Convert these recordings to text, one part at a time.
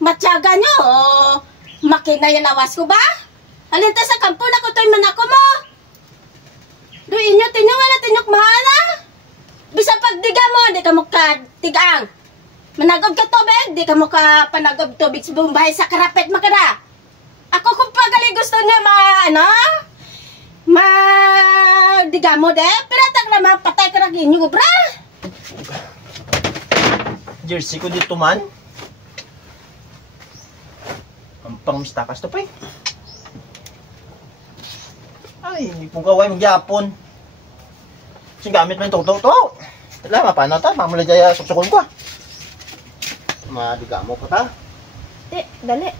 Matyaga nyo, o makina yan awas ko ba? Alinta sa kampo na ko to'y manako mo. Do inyo tinyo wala tinyok mahana. Bisa pagdiga mo, di ka mo katigang. Managob ka tubig, di ka mo ka panagob tubig sa bumbay sa karapet makada. Ako kung pagali gusto niya diga mo de, pero tag naman patay ka ragin nyo, bra. Jersey ko dito man. Ang pangmistakas to pa eh. Ay, hindi pong kaway magyapon. Kasi gamit mo yung to. Tala, mapano ta? Mamulay daya suksukon ko ah. Madiga mo pa ta? Dali.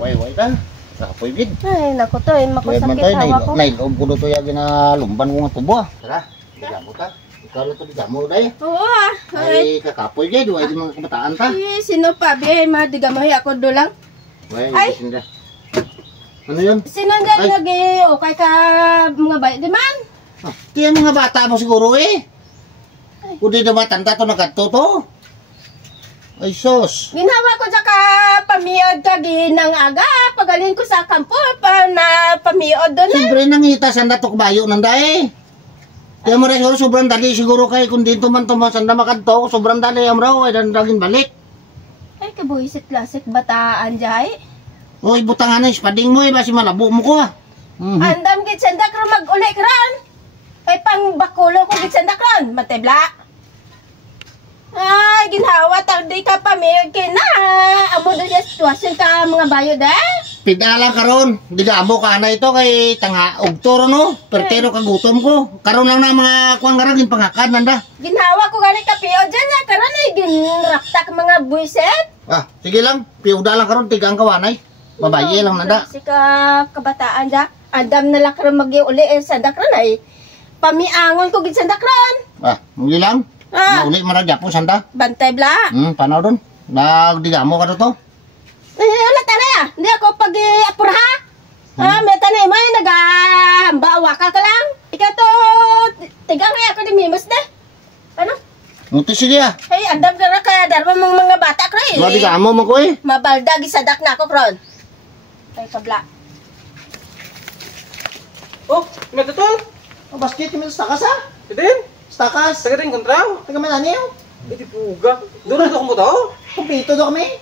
Way ta. Nakapoy bid. Ay, naku to, makusakit hawa ko. Nailoob ko dito yung ginalumban ko nga tubo ah. Tara, diga mo ta. Ikaw ito diga mo day. Oo ah. Ay, kakapoy bid. Huwag di mga kabataan ta. Ay, sino pa? Bihay, madiga mo ako dolang. Ay. Ano yun? Sino dyan lagi okay ka mga bayad di man? Kaya mga bata mo siguro eh. Kung di na matanda to nagkadto to. Ay sos. Ginawa ko sa pamiod ka ginang aga. Pagalin ko sa kampo pa na pamiod doon eh. Siyempre nangita sanda to kabayo nanda eh. Kaya mo rin siguro sobrang dali siguro kay kung dito man to sanda makadto. Sobrang dali amraw ay dandagin balik. Ay kabuhisit klasik bataan jay. Oy butangan na ispading mo eh. Basi malabo mo ko ah. Andam git sandak ron mag-uli kran. Ay pang bakulo ko git sandak ron. Matebla. Ay, ginhawa, di ka pamiyod kina. Amo doon yung sitwasyon ka mga bayo eh. Pidalang karon, di ka amo ka na ito kay tanga ugtoro no. Pertero kagutom ko. Karon lang na mga kuwang garagin pangakad nanda. Ginhawa ko gani ka piyod dyan na. Karon ay ginraktak mga buiset. Ah, sige lang. Piuda lang karon tigang kawanay. Babaye lang nanda. Si ka kabataan dyan. Andam na lang karon mag-iuli sa dakron ay. Pamiangon ko gid sa dakron. Ah, hindi lang. Nauli maragya po sanda. Bantay bla. Panaw doon. Nagdigamo ka to. Wala tanay ah. Hindi ako pag-apura. May tanay mo ay nag-bawa ka lang. Ikaw to, tigang ay ako di mimos de. Ano? Muti sige ah. Hey, andam ka na kaya darba mong mga bata kro eh. Madigamo mo ko eh. Mabaldag isadak na ako kron. Ay kabla. Oh, natutol. Basket kami sa takas ah. Din? Takas. Taga rin kontraw. Taga mananiw. Hindi puga. Doon na mo tao. Kumpito do kami.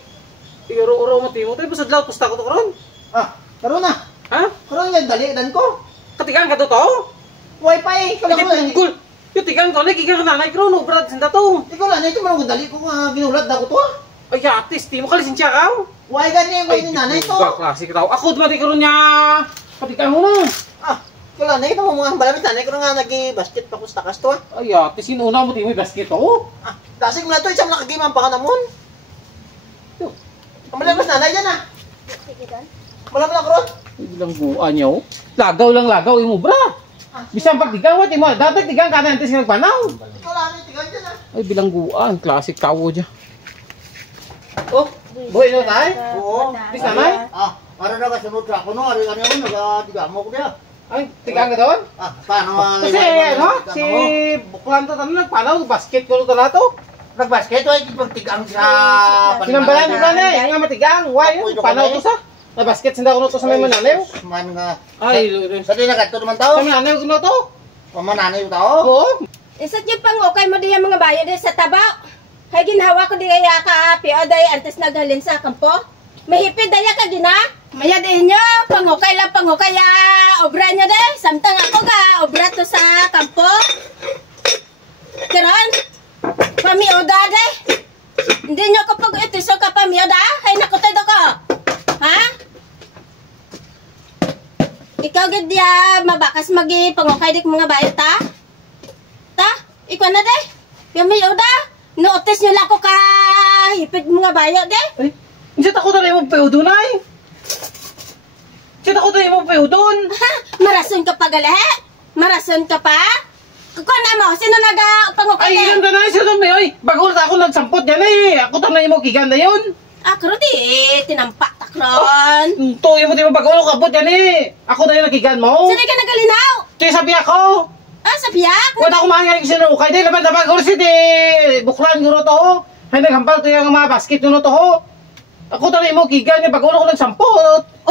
Igaro-uro mo timo. Tayo pasadlaw. Pusta ko to karon. Ah, karon na. Ha? Karon nga dali dan ko. Katigang ka to tao? Wi-Fi. Kala ko lang. Cool. Yung tigang to. Nagigang ka nanay karon. Brad, sinda to. Ikaw lang. Ito man dali ko nga ginulat na ko to ah. Ay, atis. Timo kalisensya ka. Why gani yung ni nanay to? Ay, klase ka tao. Ako, dumati karon niya. Katigang mo na. Ah, kala na ito mga balamit nanay ko nga nagi-basket pa ko sa takas to ah. Ay, atis. Sinuna mo timo yung basket to. Ah, dasig mo na to. Isang nakagiman pa ka namon. Malabas nanay dyan ah. Sige dan. Malabas na karon. Ay, bilang buwan niyo. Lagaw lang lagaw. Imo, bra. Bisan pagtigang mo, timo. Dapat tigang ka na antes nga panaw. Ikaw lang ni tigan dyan ah. Ay, bilang buwan. Klasik tawo dyan. Oh, Boy, no, tay? Oo. Bis namay? Ah, para na kasunod sa ako no. Ari kanya mo nagdigamo ko dia. Ay, tigang ka doon? Ah, paano Kasi, ano, si Buklan to, ano, nagpanaw, basket ko to na to. nagbasket ay pagtigang sa Sinambalan nila na eh, nga matigang, why, panaw to sa? Na basket, sinda ko na to sa may mananaw. Man nga. Ay, sa di nagadto naman tao. sa mananaw ko na to. Pamananay tao. Oo. Isat yung pang okay mo diyan mga bayo di sa tabaw. Hay ginhawa ko di kaya ka pio day antes naghalin sa kampo. Mahipid daya ka gina. Maya din nyo, pangukay lang pangukay obra nyo de. Samtang ako ka, obra to sa kampo. Karon, pamioda de. Hindi nyo kapag itiso ka pamioda, hay nakutay do ko. Ha? Ikaw gid ya mabakas magi pangukay dik mga bayo ta? Ta? Ikaw na de. Pamioda. Notice nyo lang ako ka hipid mga bayo de. Ay, hindi ako na mo payo doon ay. Hindi ako na mo payo doon. Marason ka pa galahe? Marason ka pa? Kuko na mo, sino nag-pangukay Ay, na? yun na siya doon ay. Bago na ako nagsampot yan eh. Ako na mo kigan na yun. Karo di, tinampak takron. Tuyo mo di mo bago kapot yan eh. Ako na yung nakigan mo. Sino ka nagalinaw? Kaya sabi ako. Sa biyak? Wala akong mangyari kasi nung kay di laban na bago si di buklan guro to. Hay naghampal to yung mga basket no to. Ako tanay mo kigan nga bago ko nagsampo.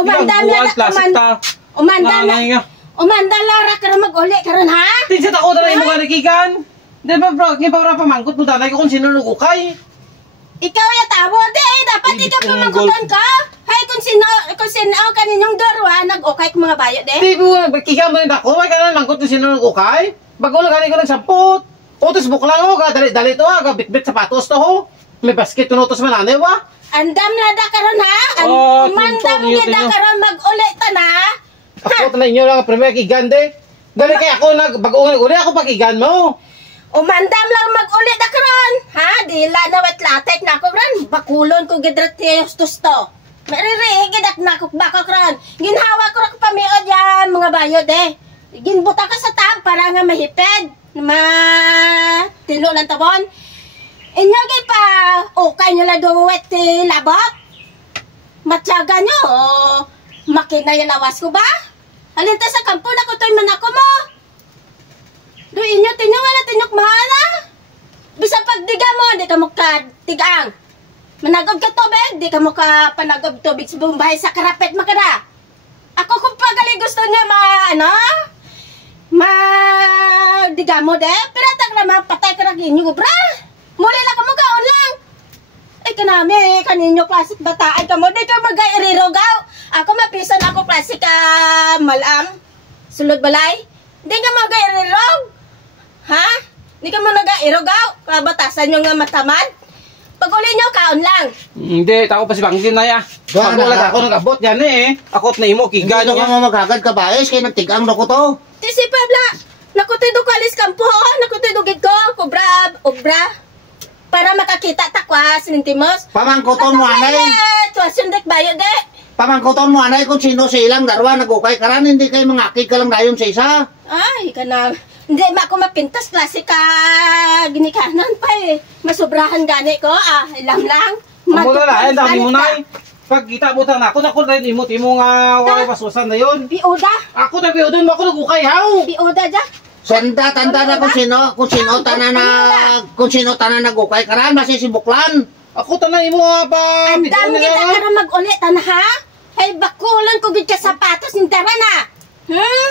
Umanda na plastic ta. Umanda lara karon mag-uli karon ha? Tinsit ako tanay mo nga nakigan. Di ba bro, nga pa pamangkot mo tanay ko kung sino nagukay. Ikaw ya tabo di dapat Ibig ikaw kong pamangkutan ka. Hay kung sino kaninyong dorwa nag-ukay kung mga bayo de. Di mo kigan mo rin ako, may kanan mangkot kung sino nagukay. Bago lang ko nagsampot. Utos buklang ho, dali to ha, bitbit sapatos to ho. May basket tunutos mananay wa. Andam na da karon ha. Mandam gid karon mag-uli ta na. Ako tanay nyo lang premier kigan de. Dali kay ako bago uli ako pakigan mo. Umandam lang mag-uli da karon. Ha, dila na wet latek na ko ran. Bakulon ko gidrat testos to. Mariri gidak na ko baka karon. Ginhawa ko ra pamiod yan mga bayod eh. Ginbuta ka sa tab para nga mahiped. Tilo lang tabon. Inyo gay pa okay nyo la duwet labot. Matyaga nyo. Makina yung lawas ko ba? Halinta sa kampo na ko to'y manako mo. Do inyo tinyo wala tinyok mahala. Bisa pagdiga mo, di ka mo tigang. Managob ka tubig, di ka mo panagob tubig sa bumbahay sa karapet makada. Ako kung pagali gusto niya diga mo de, pero tak na mapatay ka rin yung bra. Muli lang ka mo kaon lang. Ay kanami, kaninyo klasik bata, ay ka mo, di ka mag-irirogaw. Ako mapisan ako klasik malam, sulod balay. Di ka mag-irirog. Ha? Di ka mo nag-irogaw? Kabatasan nyo nga matamad? Pag uli nyo, kaon lang. Hindi, tako pa si Bangsin na ya. Bago lang ako nag-abot yan eh. Ako na imo, kigan Hindi niya. ka mamagagad ka ba? Kaya nagtigang na ko to. Si Pabla, nakutido ko alis kampo, nakutido gid ko, obra. Para makakita takwa, sinintimos. Pamangkuton mo anay. Tuwasyon dek bayo de. Pamangkuton mo anay kung sino sa ilang darwa nagukay karan. Hindi kayo mangakig ka lang dayon sa isa. Ay, kana. Hindi ma ako mapintas klase ka ginikanan pa eh. Masubrahan gani ko, ilam lang. Ang mula na, ang dami mo na eh. Pagkita mo na ako rin imot nga wala pasusan na yun. Biuda. Ako na biudon mo ako nagukay haw. Biuda ja. Senta tanda na kung sino tanan nagukay karan basi si Buklan. Ako tanay mo pa. Ang dami kita ka mag-ulit, ha? Ay, bakulon ko gid ka sapatos, hintara na.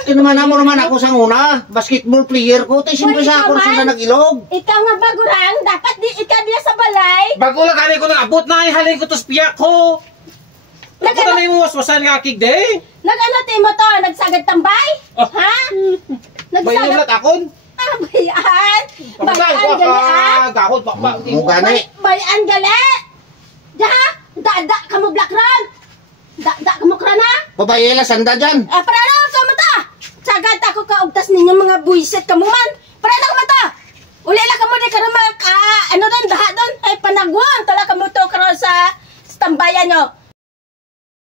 Inuman mo naman ako sa una, basketball player ko, tayo simple sa ako sila nag-ilog. Ikaw nga bagurang, dapat di ikaw diya sa balay. Bago lang kani ko nag-abot na, halin ko to spiyak ko. Ako tanay mo waswasan nga kig de. Nag-ano mo to, nagsagad tambay? Ha? Bayan ulat akon. Bayan. Bayan gali Gahod pa. Mugani. Bayan gali. Da ka mo black ron. Da ka mo krana. Babayela sanda dyan. Para na ka mo ta. Sagad ako ka ugtas ninyo mga buisit ka mo man. Para na ka mo ta. Uli lang ka mo di karon ano doon, daha doon. Ay panagwan, tala ka mo to karon sa tambayan nyo.